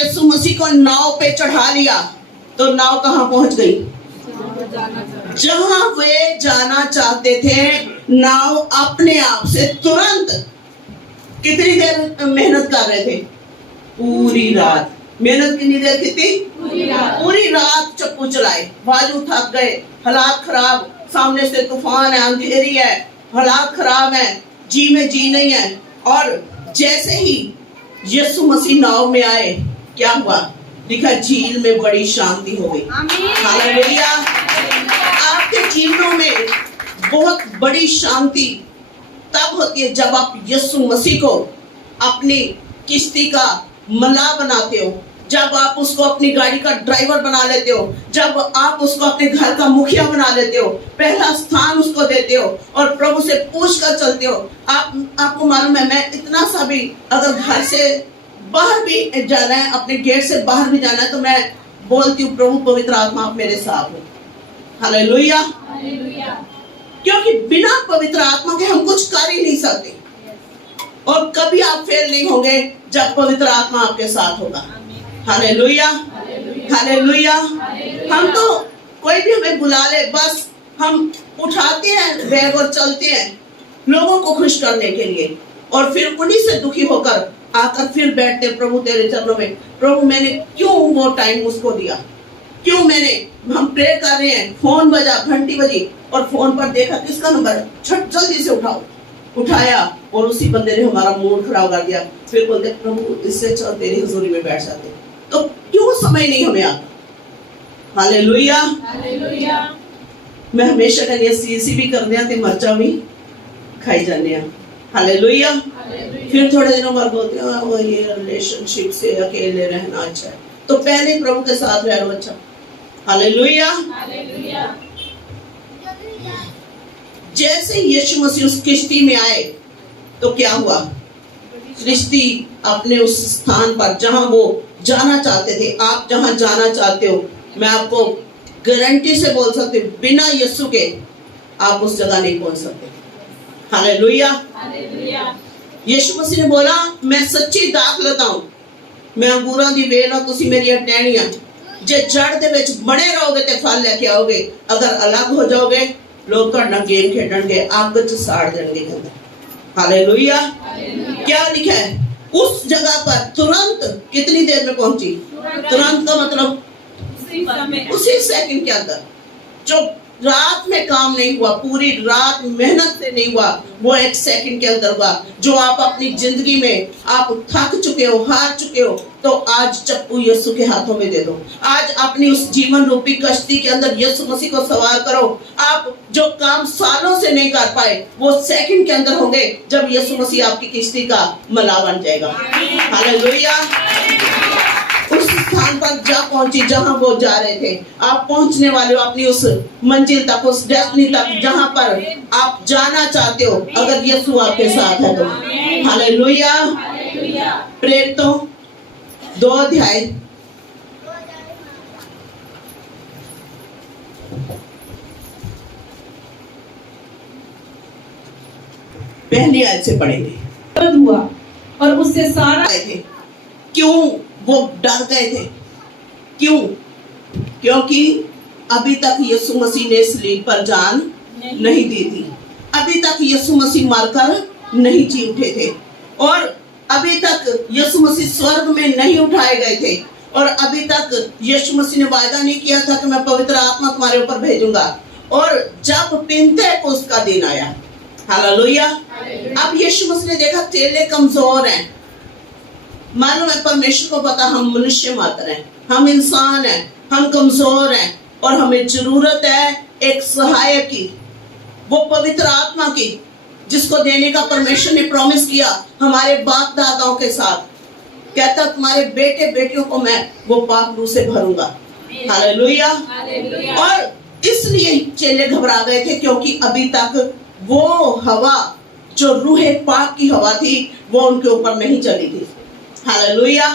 यीशु मसीह को नाव पे चढ़ा लिया तो नाव कहाँ पहुंच गई? जहां वे जाना चाहते थे। नाव अपने आप से तुरंत कितनी देर मेहनत कर रहे थे? पूरी रात। मेहनत कितनी देर की थी? पूरी रात चप्पू चलाए, बाजू थक गए, हालात खराब, सामने से तूफान है, अंधेरी है, हालात खराब है, जी में जी नहीं है। और जैसे ही यीशु मसीह नाव में आए, क्या हुआ? लिखा झील में बड़ी शांति हो गई। हालेलुया। आपके जीवनों में बहुत बड़ी शांति तब होती है जब आप यीशु मसीह को अपनी किश्ती का मल्लाह बनाते हो, जब आप उसको अपनी गाड़ी का ड्राइवर बना लेते हो, जब आप उसको अपने घर का मुखिया बना लेते हो, पहला स्थान उसको देते हो और प्रभु से पूछ कर चलते हो। आपको मालूम है, मैं इतना सा भी अगर घर से बाहर भी जाना है, अपने गेट से बाहर भी जाना है, तो मैं बोलती हूँ प्रभु पवित्र आत्मा आप मेरे साथ हो। हालेलुया। क्योंकि बिना पवित्र आत्मा के हम कुछ कर ही नहीं सकते। और कभी आप फेल नहीं होंगे जब पवित्र आत्मा आपके साथ होगा। हालेलुया। हालेलुया। हम तो कोई भी हमें बुला ले, बस हम उठाते हैं बैग और चलते हैं लोगों को खुश करने के लिए, और फिर उन्हीं से दुखी होकर आकर फिर बैठते प्रभु तेरे चरणों में। प्रभु मैंने क्यों वो टाइम उसको दिया, क्यों हम प्रे कर रहे हैं, फोन बजा, घंटी बजी और फोन पर देखा किसका नंबर है, छट जल्दी से उठाओ, उठाया और उसी बंदे ने हमारा मूड खराब कर दिया। फिर बोलते प्रभु इससे चल तेरी हुजूरी में बैठ जाते। तो क्यों समय नहीं हमें आता। हालेलुया। मैं हमेशा कहनी है सीसी भी कर दिया ते मर्चा भी खाई जाने। हालेलुया। फिर थोड़े दिनों बाद बोलते हैं वो ये रिलेशनशिप से अकेले रहना अच्छा है, तो पहले प्रभु के साथ रह लो अच्छा। हालेलुया। जैसे यीशु मसीह उस किश्ती में आए तो क्या हुआ? किश्ती अपने उस स्थान पर जहां वो जाना चाहते थे। आप जहां जाना चाहते हो, मैं आपको गारंटी से बोल सकती हूँ, बिना यीशु के आप उस जगह नहीं पहुंच सकते। हालेलुया। यीशु मसीह ने बोला मैं सच्ची दाखलता हूं, मैं अंगूरां दी वेल हां, तुसी मेरी टहनियां। जे जड़ दे विच बने रहोगे ते फल लेके आओगे, अगर अलग हो जाओगे लोग तुहाडे नाल गेम खेडणगे, अग च साड़ देणगे। हालेलुया। क्या लिखा है? उस जगह पर तुरंत कितनी देर में पहुंची? तुरंत का मतलब उसी सेकंड के अंदर। जो रात में काम नहीं हुआ, पूरी रात मेहनत से नहीं हुआ, वो एक सेकंड के अंदर हुआ। जो आप अपनी जिंदगी में आप थक चुके हो, हार चुके हो, तो आज चप्पू यीशु के हाथों में दे दो। आज अपनी उस जीवन रूपी कश्ती के अंदर यीशु मसीह को सवार करो। आप जो काम सालों से नहीं कर पाए वो सेकंड के अंदर होंगे जब यीशु मसीह आपकी किश्ती का मल्लाह बन जाएगा। हालेलुया। उस स्थान पर जा पहुंची जहां वो जा रहे थे। आप पहुंचने वाले हो अपनी उस मंजिल तक, उस डेस्टिनी तक जहां पर आप जाना चाहते हो, अगर यीशु आपके साथ है तो। हालेलुया। प्रेरितों 2 अध्याय पहली आयत से पढ़ेंगे। हुआ और उससे सारा थे। क्यों वो डर गए थे? क्यों? क्योंकि अभी तक यीशु मसीह ने सलीब पर जान नहीं दी थी। अभी तक यीशु मसीह मरकर नहीं जी उठे थे, और अभी तक यीशु मसीह स्वर्ग में नहीं उठाए गए थे, और अभी तक यीशु मसीह ने वायदा नहीं किया था कि मैं पवित्र आत्मा तुम्हारे ऊपर भेजूंगा। और जब पेंतेकोस्त का दिन आया, हालेलुया, अब यीशु मसीह ने देखा चेले कमजोर हैं। मालूम है परमेश्वर को पता हम मनुष्य मात्र हैं, हम इंसान हैं, हम कमजोर हैं, और हमें जरूरत है एक सहायक की, वो पवित्र आत्मा की, जिसको देने का परमेश्वर ने प्रॉमिस किया हमारे बाप दादाओं के साथ। कहता तुम्हारे बेटे बेटियों को मैं वो पाक रूह से भरूंगा। हालेलुया। और इसलिए चेले घबरा गए थे क्योंकि अभी तक वो हवा जो रूह पाक की हवा थी वो उनके ऊपर नहीं चली थी। हालेलुया।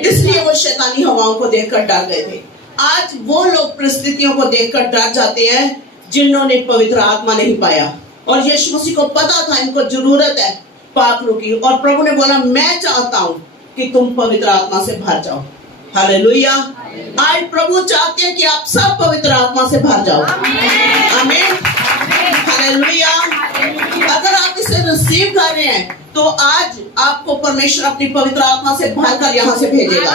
इसलिए वो शैतानी हवाओं को देखकर डर गए थे। आज वो लोग परिस्थितियों को देखकर डर जाते हैं जिन्होंने पवित्र आत्मा नहीं पाया, और यीशु मसीह को पता था इनको जरूरत है पाक रूह की, और प्रभु ने बोला मैं चाहता हूं कि तुम पवित्र आत्मा से भर जाओ। हालेलुया। आज प्रभु चाहते हैं कि आप सब पवित्र आत्मा से भर जाओ। आमीन। हालेलुया। अगर आप इसे रिसीव कर रहे हैं तो आज आपको परमेश्वर अपनी पवित्र आत्मा से भरकर यहाँ से भेजेगा।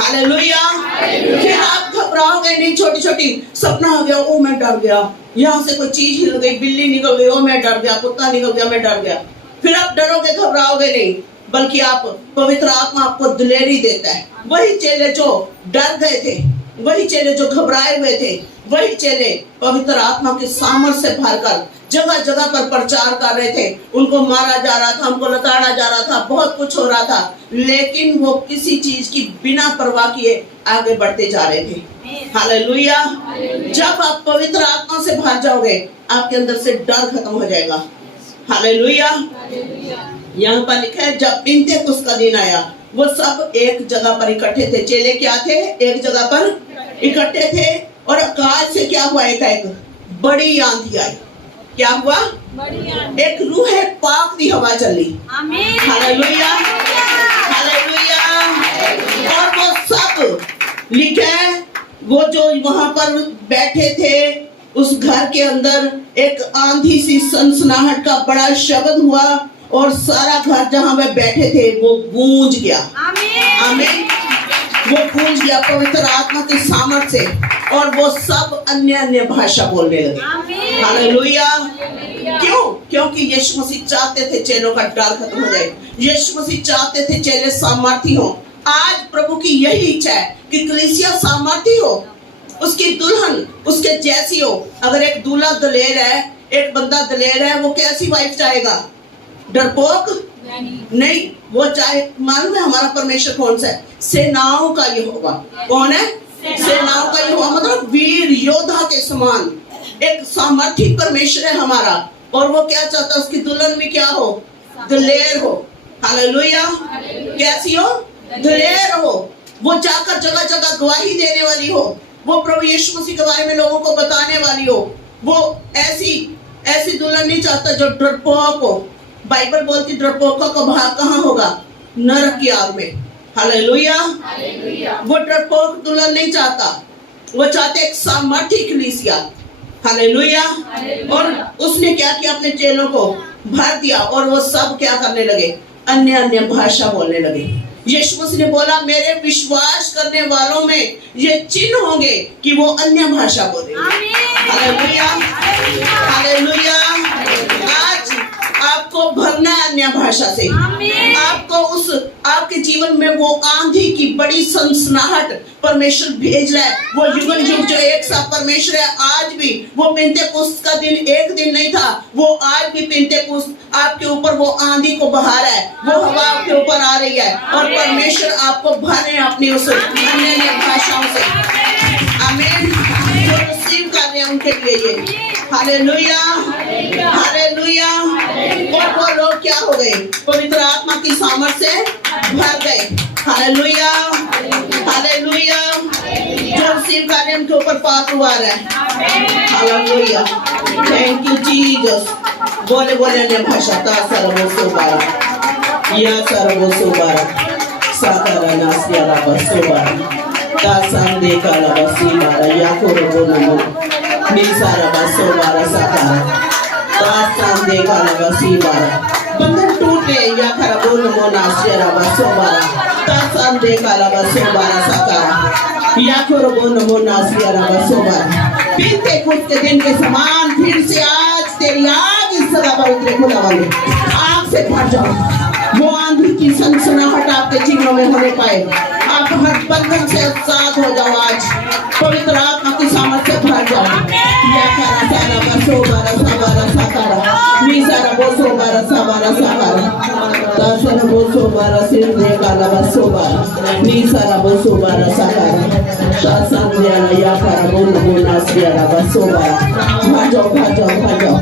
हालेलुया। फिर आप घबराओगे नहीं। छोटी छोटी सपना हो गया, ओ मैं डर गया, यहाँ से कोई चीज हिल गई, बिल्ली निकल गई, ओ मैं डर गया, कुत्ता निकल गया, मैं डर गया। फिर आप डरोगे, घबराओगे नहीं, बल्कि आप पवित्र आत्मा आपको दिलेरी देता है। वही चेले जो डर गए थे, वही चेले जो घबराए हुए थे, वही चेले पवित्र आत्मा के सामर्थ्य से भरकर जगह जगह पर प्रचार कर रहे थे। उनको मारा जा रहा था, उनको लताड़ा जा रहा था, बहुत कुछ हो रहा था, लेकिन वो किसी चीज की बिना परवाह किए आगे बढ़ते जा रहे थे। हालेलुया। जब आप पवित्र आत्मा से भर जाओगे, आपके अंदर से डर खत्म हो जाएगा। हालेलुया। यहाँ पर लिखा है जब पिन्तेकुस्त का दिन आया, वो सब एक जगह पर इकट्ठे थे। चेले क्या थे? एक जगह पर इकट्ठे थे। और आकाश से क्या हुआ? एक बड़ी आंधी आई। क्या हुआ? एक रूह है पाक दी हवा चली। हालेलुया। हालेलुया। और वो सब लिखा है, वो जो वहां पर बैठे थे उस घर के अंदर एक आंधी सी सनसनाहट का बड़ा शब्द हुआ और सारा घर जहां वे बैठे थे वो गूंज गया। आमीन। वो गूंज गया पवित्र आत्मा के सामर्थ्य से, और वो सब अन्य अन्य भाषा बोलने लगे। हालेलुया। क्यों? क्योंकि यीशु मसीह चाहते थे चेलों का डर खत्म हो जाए। यीशु मसीह चाहते थे चेले सामर्थी हो। आज प्रभु की यही इच्छा है कि कलीसिया सामर्थी हो, उसकी दुल्हन उसके जैसी हो। अगर एक दूल्हा दलेर है, एक बंदा दलेर है, वो कैसी वाइफ चाहेगा? डरपोक नहीं। वो चाहे, मालूम है हमारा परमेश्वर कौन सा है? सेनाओं का यहोवा। कौन है? सेनाओं का यहोवा, मतलब वीर योद्धा के समान एक सामर्थी परमेश्वर है हमारा। और वो क्या चाहता है? उसकी दुल्हन भी क्या हो? दलेर हो। हालेलुया। कैसी हो? दलेर हो। वो जाकर जगह जगह गवाही देने वाली हो। वो प्रभु यीशु मसीह के बारे में लोगों को बताने वाली हो। वो ऐसी दुल्हन नहीं चाहता जो डरपोक हो। बाइबल बोलती डरपोकों का भाग कहाँ होगा? नरक की आग में। हालेलुया। वो डरपोक दुल्हन नहीं चाहता, वो चाहते एक सामर्थी कलीसिया। हालेलुया। और उसने क्या किया? अपने चेलों को भर दिया और वो सब क्या करने लगे? अन्य अन्य भाषा बोलने लगे। यीशु मसीह ने बोला मेरे विश्वास करने वालों में ये चिन्ह होंगे कि वो अन्य भाषा बोले। हालेलुया। हालेलुया। आज आपको भरना है अन्य भाषा से। आपको उस आपके जीवन में वो आंधी की बड़ी सनसनाहट परमेश्वर भेज रहा है। वो युगन युग जो एक सा परमेश्वर है, आज भी वो पिन्तेकुस्त का दिन एक दिन नहीं था, वो आज भी पिन्तेकुस्त आपके ऊपर वो आंधी को बहा रहा है। वो हवा आपके ऊपर आ रही है और परमेश्वर आपको भर रहे हैं अपनी उस अन्य भाषाओं से। आमीन। जो रिसीव कर रहे हैं उनके लिए ये। हालेलुया। हालेलुया। और वो लोग क्या हो गए? पवित्र आत्मा की सामर्थ्य से भर गए। हालेलुया। हालेलुया। जो रिसीव कर रहे हैं उनके ऊपर पाप हुआ है। हालेलुया। Thank you Jesus. बोले बोले अन्य भाषा। ता सर्वो सोबारा या सर्वो सोबारा साकारा नासियारा बसोबारा ता संदे काला बसीबारा या कोरो नमो निसारा बसोबारा साकारा ता संदे काला बसीबारा। बंधन टूटे या खरबो नमो नासियारा बसोबारा ता संदे काला बसोबारा साकारा या कोरो नमो नासियारा बसोबारा। पिन्तेकुस्त के दिन के समान फिर से आज तेरी आग इस जगह पर उतरे। खुदावंद आग से भर जाओ। वो आंधी की सनसनाहट आपके जीवन में होने पाए। आप हर बंधन से आजाद हो जाओ। आज पवित्र आत्मा की सामर्थ्य से भर जाओ। या कारा सारा बसो बारा साबारा साकारा नीसारा बसो बारा साबारा साकारा दासन बसो बारा सिंधे काला बसो बारा नीसारा बसो बारा साकारा दासन दियाला या कारा बोल बोला सियारा बसो बारा। भर जाओ भर जाओ भर जाओ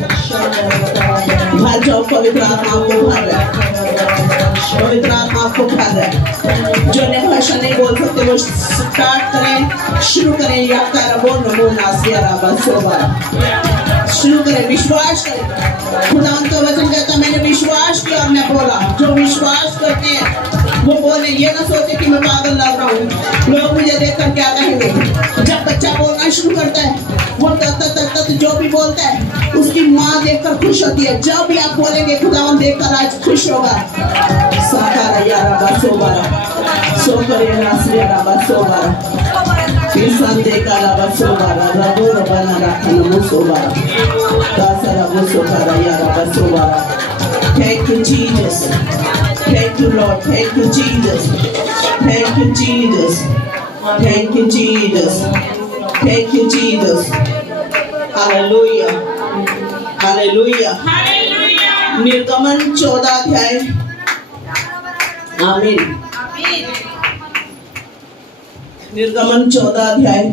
भर जाओ। पवित्र आत्मा को भर रहा, पवित्र आत्मा को भर रहा। जो अन्य भाषा नहीं बोल सकते वो स्टार्ट करें, शुरू करें। या कारा नमो नासियारा बसोबारा। शुरू करें, विश्वास करें। खुदा का वचन कहता मैंने विश्वास किया और मैं बोला। जो विश्वास करते हैं वो बोले, ये ना सोचे कि मैं पागल लग रहा हूँ, लोग मुझे देखकर क्या कहेंगे। जब बच्चा बोलना शुरू करता है, वो तत जो भी बोलता है उसकी माँ देखकर खुश होती है। जब भी आप बोलेंगे खुदावन देखकर आज खुश होगा। साकारा यारा बासोबारा सोकरे रासरिया बासोबारा संदे काला बासोबारा रबो रबाना राखना मुसोबारा दासरा मुसोबारा यारा बासोबारा। Thank you, Jesus. Thank you, Lord. Thank you, Jesus. Thank you, Jesus. Thank you, Jesus. Thank you, Jesus. Hallelujah. Hallelujah. निर्गमन 14 अध्याय। आमीन। निर्गमन 14 अध्याय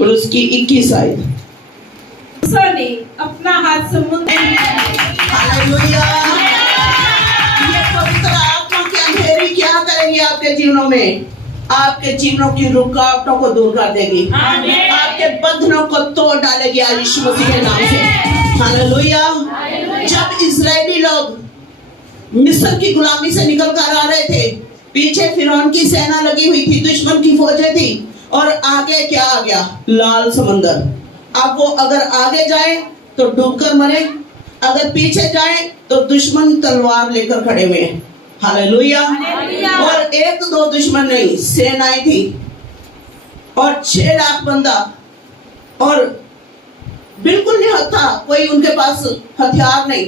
और उसकी 21 आयत। मूसा ने अपना हाथ समुद्र हालेलुया। ये पवित्र आत्मा की अंधेरी क्या करेगी आपके जीवनों में? आपके जीवनों की रुकावटों को दूर कर देगी, आपके बंधनों को तोड़ डालेगी आज यीशु मसीह के नाम से। हालेलुया। जब इजरायली लोग मिस्र की गुलामी से निकल कर आ रहे थे, पीछे फिरौन की सेना लगी हुई थी, दुश्मन की फौजें थी, और आगे क्या आ गया? लाल समंदर। अब वो अगर आगे जाए तो डूबकर मरे, अगर पीछे जाए तो दुश्मन तलवार लेकर खड़े हुए हैं। हालेलुया। और एक दो दुश्मन नहीं, सेनाएं थी और 6 लाख बंदा, और बिल्कुल निहत्था था, कोई उनके पास हथियार नहीं।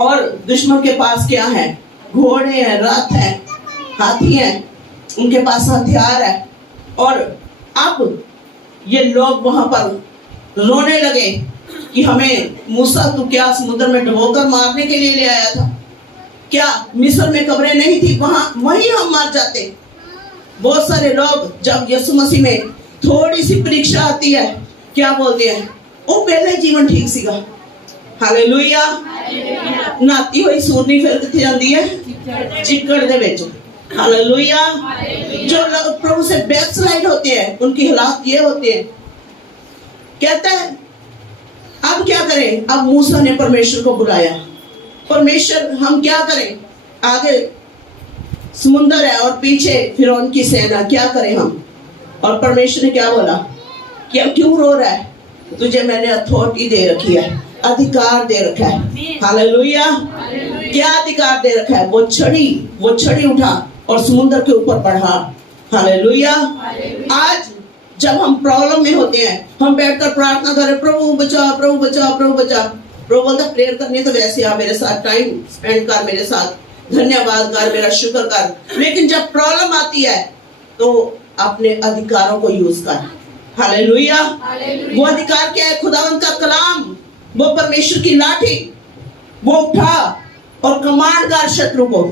और दुश्मन के पास क्या है? घोड़े हैं, रथ है, हाथी है, उनके पास हथियार है। और अब ये लोग वहां पर रोने लगे कि हमें मूसा तू क्या समुद्र में डुबोकर मारने के लिए ले आया था? क्या मिस्र में कब्रें नहीं थी? वहीं हम मर जाते। बहुत सारे लोग जब यीशु मसीह में थोड़ी सी परीक्षा आती है, क्या बोलते हैं? वो पहले जीवन ठीक सीगा। हालेलुया। नाती हुई सूरनी फिर किथे जाती है? चिकड़ दे विच। हालेलुया। जो लोग प्रभु से बैकस्लाइड होते हैं, उनकी हालात ये होते हैं। कहता है अब क्या करें? अब मूसा ने परमेश्वर को बुलाया। परमेश्वर हम क्या करें? आगे समुंदर है और पीछे फिरौन की सेना, क्या करें हम? और परमेश्वर ने क्या बोला? क्या क्यों रो रहा है? तुझे मैंने अथॉरिटी दे रखी है, अधिकार दे रखा है। हालेलुया। क्या अधिकार दे रखा है? वो छड़ी उठा और समुद्र के ऊपर बढ़ा। हालेलुया। आज जब हम प्रॉब्लम में होते हैं, हम बैठकर प्रार्थना करें, प्रभु बचा, प्रभु बचा, प्रभु बचा। प्रभु बोलता प्रेयर करनी तो वैसे आ, मेरे साथ टाइम स्पेंड कर, मेरे साथ धन्यवाद कर, मेरा शुक्र कर। लेकिन जब प्रॉब्लम आती है तो अपने अधिकारों को यूज कर। हालेलुया। वो अधिकार क्या है? खुदावंत का कलाम, वो परमेश्वर की लाठी, वो उठा और कमांड कर शत्रु को।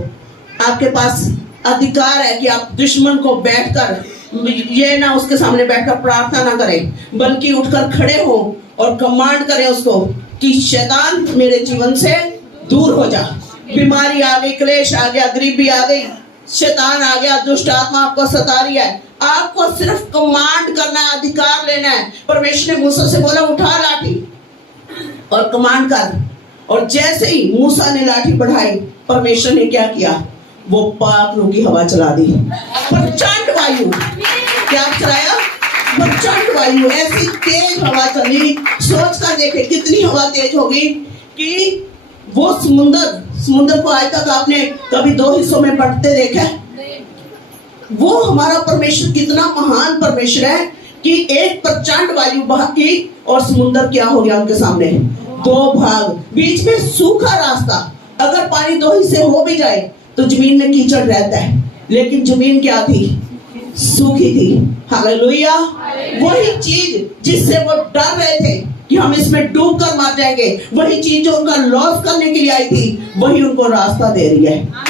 आपके पास अधिकार है कि आप दुश्मन को बैठकर ये ना उसके सामने बैठकर प्रार्थना ना करें, बल्कि उठकर खड़े हो और कमांड करें उसको कि शैतान मेरे जीवन से दूर हो जा। बीमारी आ गई, क्लेश आ गया, गरीबी आ गई, शैतान आ गया, दुष्ट आत्मा आपको सता रही है, आपको सिर्फ कमांड करना है, अधिकार लेना है। परमेश्वर ने मूसा से बोला उठा लाठी और कमांड कर। और जैसे ही मूसा ने लाठी बढ़ाई, परमेश्वर ने क्या किया? वो पाक रूह की हवा चला दी। प्रचंड वायु, क्या चलाया? प्रचंड वायु, ऐसी तेज हवा चली। सोच कर देखे कितनी हवा तेज होगी कि वो समुद्र को आज तक आपने कभी 2 हिस्सों में बंटते देखा? वो हमारा परमेश्वर कितना महान परमेश्वर है कि एक प्रचंड वायु बहकी और समुद्र क्या हो गया उनके सामने? 2 भाग, बीच में सूखा रास्ता। अगर पानी 2 हिस्से हो भी जाए तो जमीन में कीचड़ रहता है, लेकिन जमीन क्या थी? सूखी थी। हालेलुया। वही चीज जिससे वो डर रहे थे कि हम इसमें डूब कर मर जाएंगे, वही चीज जो उनका लॉस करने के लिए आई थी, वही उनको रास्ता दे रही है।